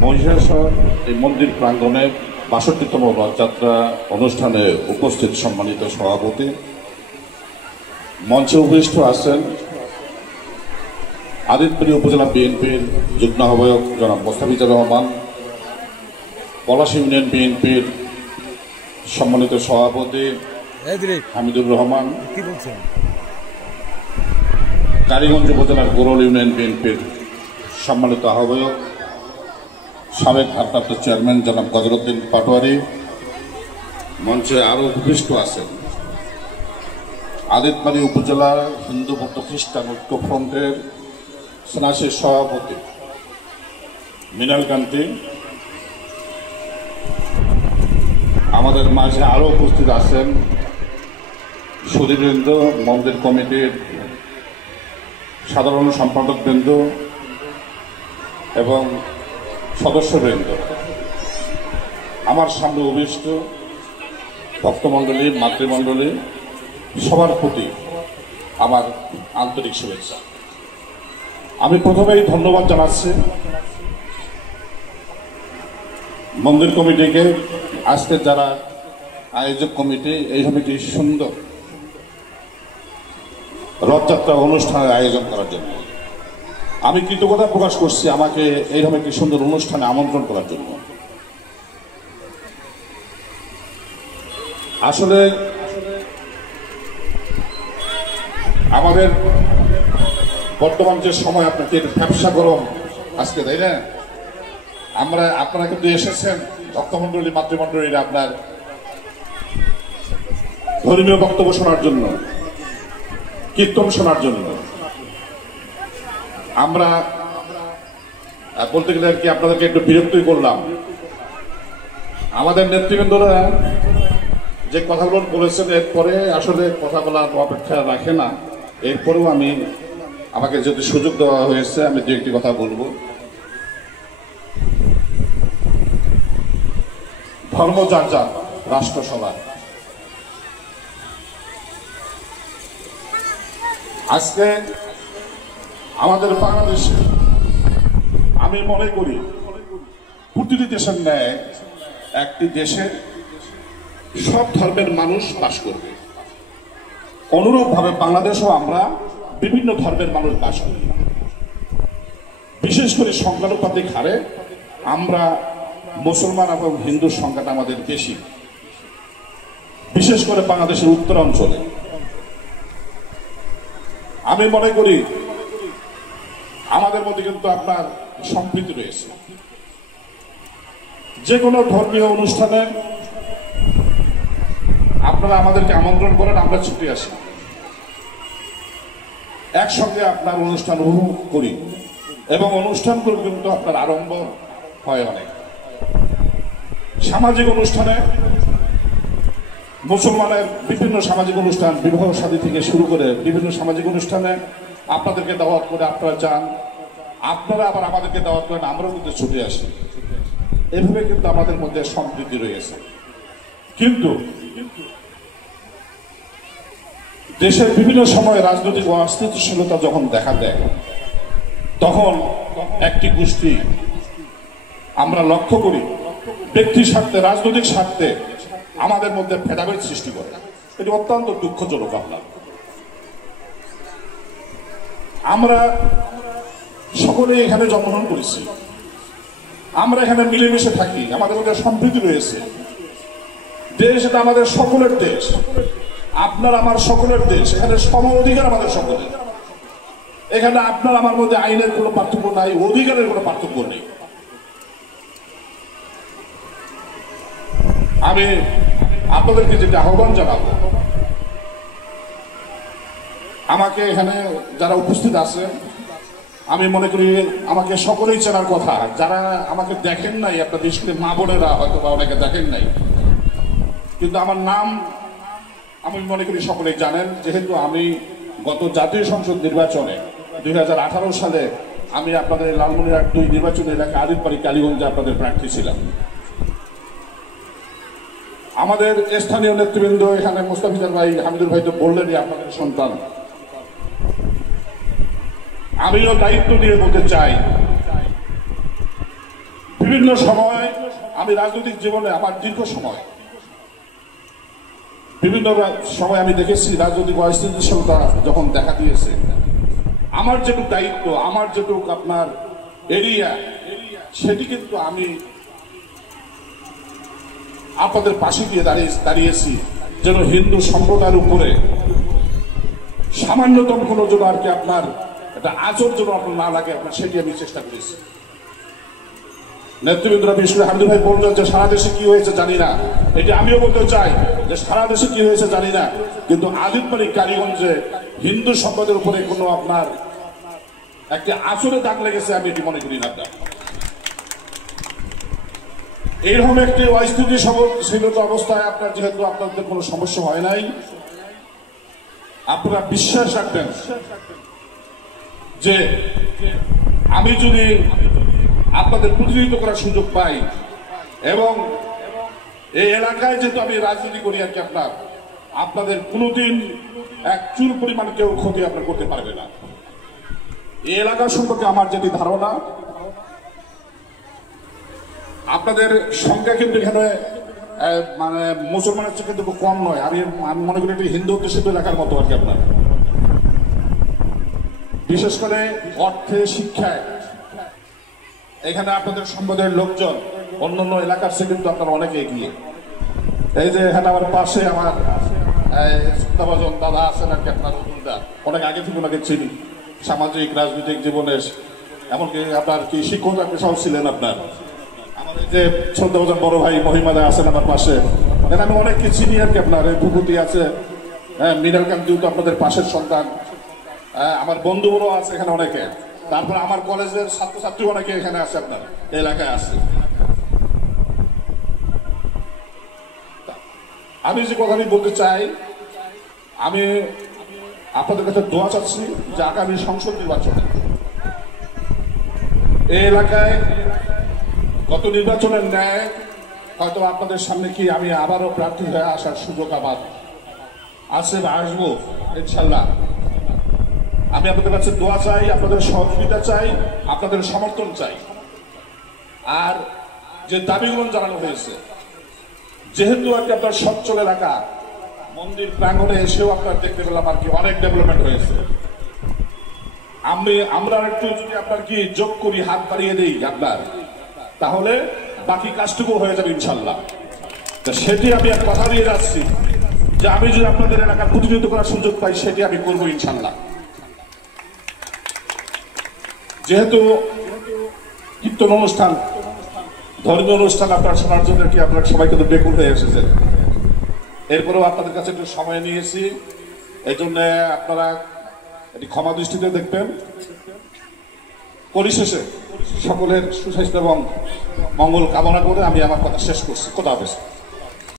মহিষাসর এই মন্দির প্রাঙ্গণে ৬২তম রথযাত্রা অনুষ্ঠানে উপস্থিত সম্মানিত সভাপতি, মঞ্চে উপবিষ্ট আছেন আদিতপুর উপজেলা বিএনপির যুগ্ম আহ্বায়ক জনাব মোস্তাফিজুর রহমান, পলাশ ইউনিয়ন বিএনপির সম্মানিত সভাপতি হামিদুর রহমান, কালীগঞ্জ উপজেলার গোরল ইউনিয়ন বিএনপির সম্মানিত আহ্বায়ক সাবেক ভারপ্রাপ্ত চেয়ারম্যান জনাব গজরউদ্দিন পাটোয়ারি, মঞ্চে আরও উপবিষ্ট আছেন আদিতবাড়ী উপজেলার হিন্দু বৌদ্ধ খ্রিস্টান ঐক্য ফ্রন্টের সনাসী সভাপতি মৃণাল কান্তি, আমাদের মাঝে আরও উপস্থিত আছেন সুধীবৃন্দ, মন্দির কমিটির সাধারণ সম্পাদকবৃন্দ এবং সদস্যবৃন্দ, আমার সামনে উপবিষ্ট ভক্তমণ্ডলী, মাতৃমণ্ডলী, সবার প্রতি আমার আন্তরিক শুভেচ্ছা। আমি প্রথমেই ধন্যবাদ জানাচ্ছি মন্দির কমিটিকে, আজকে যারা আয়োজক কমিটি, এইভাবে একটি সুন্দর রথযাত্রা অনুষ্ঠানের আয়োজন করার জন্য আমি কৃতজ্ঞতা প্রকাশ করছি আমাকে এইভাবে একটি সুন্দর অনুষ্ঠানে আমন্ত্রণ করার জন্য। আসলে আমাদের বর্তমান যে সময়, আপনাকে ব্যবসা গরম আজকে, তাই না? আপনারা কিন্তু এসেছেন ভক্তমণ্ডলী, মাতৃমণ্ডলীরা আপনার ধর্মীয় বক্তব্য শোনার জন্য, কীর্তন শোনার জন্য। আমরা বলতে গেলে আর কি আপনাদেরকে একটু বিরক্তই করলাম। আমাদের নেতৃবৃন্দরা যে কথাগুলো বলেছেন, এরপরে আসলে কথা বলার অপেক্ষা রাখে না। এরপরেও আমাকে যদি সুযোগ দেওয়া হয়েছে, আমি দু একটি কথা বলবো। ধর্ম যার যার, রাষ্ট্র সবার। আজকে আমাদের বাংলাদেশে আমি মনে করি প্রতিটি দেশের ন্যায় একটি দেশে সব ধর্মের মানুষ বাস করবে। অনুরূপভাবে বাংলাদেশেও আমরা বিভিন্ন ধর্মের মানুষ বাস করি। বিশেষ করে সংখ্যানুপাতিক হারে আমরা মুসলমান এবং হিন্দুর সংখ্যাটা আমাদের বেশি, বিশেষ করে বাংলাদেশের উত্তরাঞ্চলে। আমি মনে করি আমাদের মধ্যে কিন্তু আপনার সম্প্রীতি রয়েছে। যে কোনো ধর্মীয় অনুষ্ঠানে আপনারা আমাদেরকে আমন্ত্রণ করেন, আমরা ছুটে আসি, একসঙ্গে আপনার অনুষ্ঠান উপভোগ করি এবং অনুষ্ঠানগুলো কিন্তু আপনার আরম্ভ হয় অনেক। সামাজিক অনুষ্ঠানে মুসলমানের বিভিন্ন সামাজিক অনুষ্ঠান, বিবাহ শাদী থেকে শুরু করে বিভিন্ন সামাজিক অনুষ্ঠানে আপনাদেরকে দাওয়াত করে আপনারা যান, আপনারা আবার আমাদেরকে দাওয়াত করেন, আমরাও কিন্তু ছুটে আসি। এভাবে কিন্তু আমাদের মধ্যে সম্প্রীতি রয়েছে। কিন্তু দেশের বিভিন্ন সময় রাজনৈতিক অস্থিতিশীলতা যখন দেখা দেয়, তখন একটি গোষ্ঠী আমরা লক্ষ্য করি ব্যক্তির স্বার্থে, রাজনৈতিক স্বার্থে আমাদের মধ্যে ভেদাভেদ সৃষ্টি করে। এটি অত্যন্ত দুঃখজনক। আমরা সকলেই এখানে জন্মগ্রহণ করেছি, আমরা এখানে মিলেমিশে থাকি, আমাদের মধ্যে সম্প্রীতি রয়েছে। দেশ এটা আমাদের সকলের দেশ, আপনার আমার সকলের দেশ। এখানে সম অধিকার আমাদের সকলের। এখানে আপনার আমার মধ্যে আইনের কোনো পার্থক্য নাই, অধিকারের কোনো পার্থক্য নেই। আমি আপনাদেরকে যেটা আহ্বান জানাবো, আমাকে এখানে যারা উপস্থিত আছে, আমি মনে করি আমাকে সকলেই চেনার কথা। যারা আমাকে দেখেন নাই, আপনার বিশেষ করে মা বোনেরা হয়তো বা অনেকে দেখেন নাই, কিন্তু আমার নাম আমি মনে করি সকলেই জানেন। যেহেতু আমি গত জাতীয় সংসদ নির্বাচনে 2018 সালে আমি আপনাদের লালমনিরহাট 2 নির্বাচনী এলাকা আদিতবাড়ি কালীগঞ্জে আপনাদের প্রার্থী ছিলাম। আমাদের স্থানীয় নেতৃবৃন্দ এখানে মোস্তাফিজার ভাই, হামিদুল ভাই তো বললেনই আপনাদের সন্তান। আমিও দায়িত্ব নিয়ে বলতে চাই, বিভিন্ন সময় আমি রাজনৈতিক জীবনে আমার দীর্ঘ সময় বিভিন্ন সময় আমি দেখেছি রাজনৈতিক অস্থিতিশীলতা যখন দেখা দিয়েছে, আমার যেটুকু দায়িত্ব, আমার যেটুকু আপনার এরিয়া, সেটি কিন্তু আমি আপনাদের পাশে দিয়ে দাঁড়িয়েছি যেন হিন্দু সম্প্রদায়ের উপরে সামান্যতম কোনো যেন আর কি আপনার একটা আচর যেন আপনার না লাগে, আপনার সেটি আমি চেষ্টা করেছি। নেতৃবৃন্দরা বিশেষ করে হামিদুল ভাই বললেন যে সারা দেশে কি হয়েছে জানি না, এটি আমিও বলতে চাই যে সারা দেশে কি হয়েছে জানি না, কিন্তু আদিতবাড়ি কালীগঞ্জে হিন্দু সম্প্রদায়ের উপরে কোনো আপনার একটি আচরে দাগ লেগেছে আমি এটি মনে করি না। এইরকম একটি অস্থিতিশীলতা অবস্থায় আপনার যেহেতু আপনাদের কোনো সমস্যা হয় নাই, আপনারা বিশ্বাস রাখবেন যে আমি যদি আপনাদের প্রতিনিধিত্ব করার সুযোগ পাই এবং এই এলাকায় যেহেতু আমি রাজনীতি করি আর কি, আপনাদের কোনোদিন এক চুল পরিমাণ কেউ ক্ষতি আপনার করতে পারবে না। এই এলাকা সম্পর্কে আমার যেটি ধারণা, আপনাদের সংখ্যা কিন্তু এখানে মানে মুসলমানের চেয়ে কিন্তু কম নয়। আমি মনে করি এটি হিন্দু অধ্যুষিত এলাকার মতো আর কি। আপনার বিশেষ করে অর্থে, শিক্ষায় এখানে আপনাদের সম্প্রদায়ের লোকজন অন্যান্য এলাকার চেয়ে কিন্তু আপনারা অনেকে এগিয়ে। এই যে এখানে আমার পাশে আমার দাদা আছেন আর কি, আপনার অনেক আগে থেকে ওনাকে চিনি, সামাজিক রাজনৈতিক জীবনে, এমনকি আপনার কি শিক্ষক আপনি সব ছিলেন। আপনার আমার এই যে শ্রদ্ধাভাজন বড় ভাই মহিমাদা আছেন আমার পাশে, এখানে আমি অনেককে চিনি আর কি। আপনার এই ভূপতি আছে, হ্যাঁ, মিনাল কান্তিও তো আপনাদের পাশের সন্তান, আমার বন্ধুগুলো আছে এখানে অনেকে, তারপর আমার কলেজের ছাত্রছাত্রী অনেকে এখানে আছে, আপনার এলাকায় আছে। আমি যে কথাটি বলতে চাই, আমি আপনাদের কাছে দোয়া চাচ্ছি যে আগামী সংসদ নির্বাচনে এই এলাকায় গত নির্বাচনের ন্যায় হয়তো আপনাদের সামনে কি আমি আবারও প্রার্থী হয়ে আসার সুযোগ আমার আছে বা আসবো ইনশাল্লাহ। আমি আপনাদের কাছে দোয়া চাই, আপনাদের সহযোগিতা চাই, আপনাদের সমর্থন চাই। আর যে দাবিগুলো জানানো হয়েছে, যেহেতু আর কি আপনার সচ্ছল এলাকা, মন্দির প্রাঙ্গণে এসেও আপনার দেখতে পেলাম আর কি অনেক ডেভেলপমেন্ট হয়েছে। আমরা একটু যদি আপনার কি যোগ করি, হাত বাড়িয়ে দিই আপনার, তাহলে বাকি কাজটুকু হয়ে যাবে ইনশাল্লাহ। সেটি আমি আর কথা দিয়ে যাচ্ছি যে আমি যদি আপনাদের এলাকার প্রতিনিধিত্ব করার সুযোগ পাই, সেটি আমি করবো ইনশাল্লাহ। যেহেতু কীর্তন অনুষ্ঠান, ধর্মীয় অনুষ্ঠান আপনার শোনার জন্য কি আপনার সবাই কিন্তু বেকুল হয়ে এসেছেন, এরপরেও আপনাদের কাছে একটু সময় নিয়েছি, এই জন্য আপনারা এটি ক্ষমা দৃষ্টিতে দেখবেন। পরিশেষে সকলের সুস্বাস্থ্য এবং মঙ্গল কামনা করে আমি আমার কথা শেষ করছি। খোদা হাফেজ।